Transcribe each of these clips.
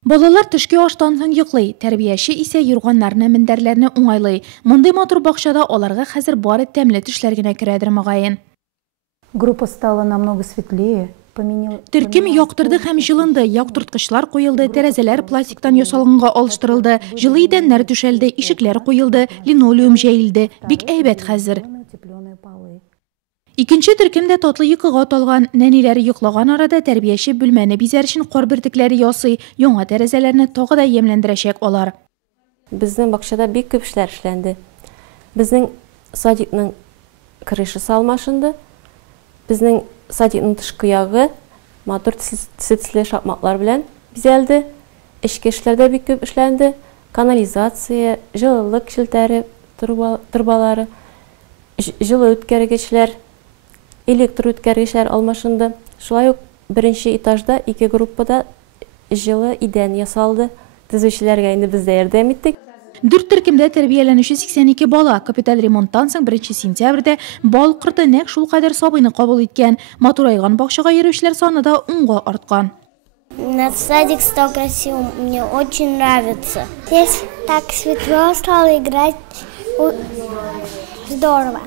Балалар төшке аштан соң йоклый, тәрбияче исә юрганнарны, мендәрләрне уңайлый. Мондый матур бакчада аларга хәзер бары тәмле төшләр генә керәдер мөгаен. Группа стала намного светлее. Төркем яктырды һәм җылынды, яктырткычлар куелды, тәрәзәләр пластиктан ясалганга алыштырылды, җылы идәннәр түшәлде, ишекләр куелды, линолеум җәелде. Бик әйбәт хәзер. Икенче төркемдә татлы йокыга талган, нәниләре йоклаган арада тәрбияче бүлмәне бизәр өчен кар бөртекләре ясый, яңа тәрәзәләрне тагы да ямьләндерәчәк алар. Безнең бакчада бик күп эшләр эшләнде. Безнең садикның крышасы алмашынды. Безнең садикның тышкы ягы матур төсле шапмаклар белән бизәлде. Эчке эшләрдә бик күп эшләнде. Канализация, җылылык челтәре, турбалары, җылы үткәргечләр, электр үткәргечләр алмашынды. Шулай ук беренче этажда ике группада җылы идән ясалды. Төзүчеләргә инде без дә ярдәм иттек. Дүрт төркемдә тәрбияләнүче 82 бала капиталь ремонттан соң 1 сентябрьдә бал корты нәкъ шул кадәр сабыйны кабул иткән. Матурайган бакчага йөрүчеләр саны да 10-га арткан. Наш садик стал красивым, мне очень нравится. Здесь так светло стало, играть здорово.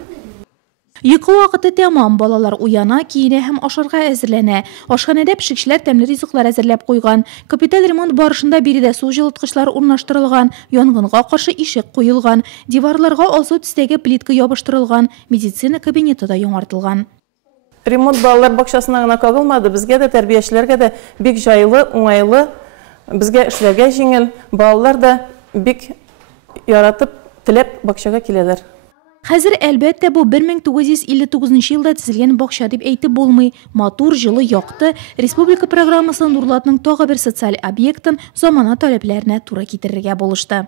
Йокы вакыты тәмам, балалар уяна, киенә һәм ашарга әзерләнә. Ашханәдә пешекчеләр тәмле ризыклар әзерләп куйган. Капиталь ремонт барышында биредә су җылыткычлар урнаштырылган, янгынга каршы ишек куелган, диварларга алсу төстәге плитка ябыштырылган, медицина кабинеты да яңартылган. Ремонт балалар бакчасына гына кагылмады, безгә дә тәрбиячеләргә дә бик җайлы, уңайлы, безгә эшләргә җиңел, балалар да бик яратып, теләп бакчага киләләр. Хәзер әлбәттә бу 1959 елда төзелгән бакча дип әйтеп булмый. Матур, җылы, якты, республика программасын урлатның тагы бер социаль объектын замана таләпләренә туры китерергә булышты.